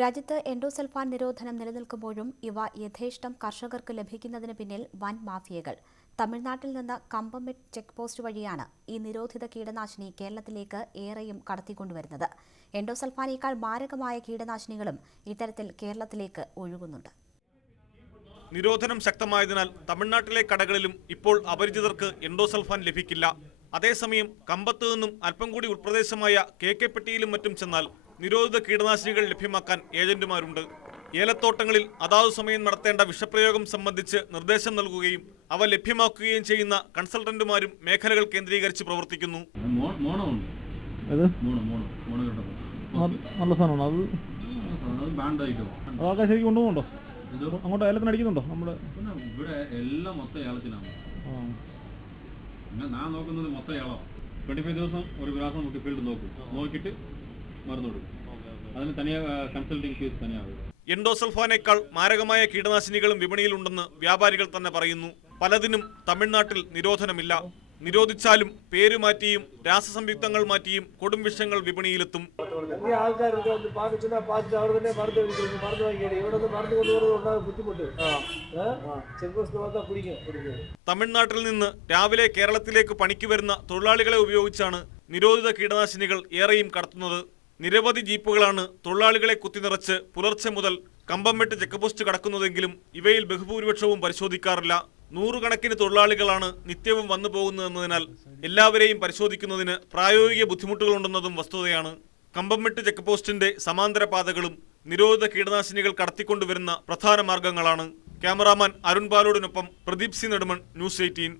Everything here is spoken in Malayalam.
രാജ്യത്ത് എൻഡോസൾഫാൻ നിരോധനം നിലനിൽക്കുമ്പോഴും ഇവ യഥേഷ്ടം കർഷകർക്ക് ലഭിക്കുന്നതിന് പിന്നിൽ വൻ മാഫിയകൾ. തമിഴ്നാട്ടിൽ നിന്ന് കമ്പമെറ്റ് ചെക്ക് പോസ്റ്റ് വഴിയാണ് ഈ നിരോധിത കീടനാശിനി കേരളത്തിലേക്ക് ഏറെയും കടത്തിക്കൊണ്ടുവരുന്നത്. എൻഡോസൾഫാനേക്കാൾ മാരകമായ കീടനാശിനികളും ഇത്തരത്തിൽ കേരളത്തിലേക്ക് ഒഴുകുന്നുണ്ട്. നിരോധനം ശക്തമായതിനാൽ തമിഴ്നാട്ടിലെ കടകളിലും ഇപ്പോൾ അപരിചിതർക്ക് എൻഡോസൾഫാൻ ലഭിക്കില്ല. അതേസമയം കമ്പത്ത് നിന്നും അല്പം കൂടി ഉൾപ്രദേശമായ കെ കെ പെട്ടിയിലും മറ്റും ചെന്നാൽ നിരോധിത കീടനാശിനികൾ ലഭ്യമാക്കാൻ ഏജന്റുമാരുണ്ട്. ഏലത്തോട്ടങ്ങളിൽ അതാതു സമയം നടത്തേണ്ട വിഷപ്രയോഗം സംബന്ധിച്ച് നിർദ്ദേശം നൽകുകയും അവ ലഭ്യമാക്കുകയും ചെയ്യുന്ന കൺസൾട്ടന്റുമാരും മേഖലകൾ കേന്ദ്രീകരിച്ച് പ്രവർത്തിക്കുന്നു. നല്ല സാധനമാണ്. അത് അതൊക്കെ ശരിക്കും കൊണ്ടുപോകുന്നുണ്ടോ? അങ്ങോട്ട് ഏലത്തിന് അടിക്കുന്നുണ്ടോ നമ്മുടെ ഇവിടെ എല്ലാം മൊത്തം ഏലത്തിനാണ്. ആ. ഞാൻ നോക്കുന്നത് മൊത്തം ഏളം ട്വന്റി ഫൈവ് ദിവസം ഒരു ഗ്രാസം നമുക്ക് ഫീൽഡ് നോക്കും. നോക്കിയിട്ട് തനിയെ എൻഡോസൾഫാനേക്കാൾ മാരകമായ കീടനാശിനികളും വിപണിയിലുണ്ടെന്ന് വ്യാപാരികൾ തന്നെ പറയുന്നു. പലതിനും തമിഴ്നാട്ടിൽ നിരോധനമില്ല. നിരോധിച്ചാലും പേര് മാറ്റിയും രാസസംയുക്തങ്ങൾ മാറ്റിയും കൊടും വിഷങ്ങൾ വിപണിയിലെത്തും. வந்து കുടിക്കും തമിഴ്നാട്ടിൽ നിന്ന് രാവിലെ കേരളത്തിലേക്ക് പണിക്ക് വരുന്ന തൊഴിലാളികളെ ഉപയോഗിച്ചാണ് നിരോധിത കീടനാശിനികൾ ഏറെയും കടത്തുന്നത്. നിരവധി ജീപ്പുകളാണ് തൊഴിലാളികളെ കുത്തിനിറച്ച് പുലർച്ചെ മുതൽ കമ്പംമെട്ട് ചെക്ക് പോസ്റ്റ് കടക്കുന്നതെങ്കിലും ഇവയിൽ ബഹുഭൂരിപക്ഷവും പരിശോധിക്കാറില്ല. നൂറുകണക്കിന് തൊഴിലാളികളാണ് നിത്യവും വന്നു പോകുന്നതെന്നതിനാൽ എല്ലാവരെയും പരിശോധിക്കുന്നതിന് പ്രായോഗിക ബുദ്ധിമുട്ടുകളുണ്ടെന്നതും വസ്തുതയാണ്. കമ്പംമെട്ട് ചെക്ക് പോസ്റ്റിന്റെ സമാന്തര പാതകളും നിരോധിത കീടനാശിനികൾ കടത്തിക്കൊണ്ടുവരുന്ന പ്രധാന മാർഗങ്ങളാണ്. Cameraman Arun ബാലോടിനൊപ്പം Pradeep C Nedumon news eighteen.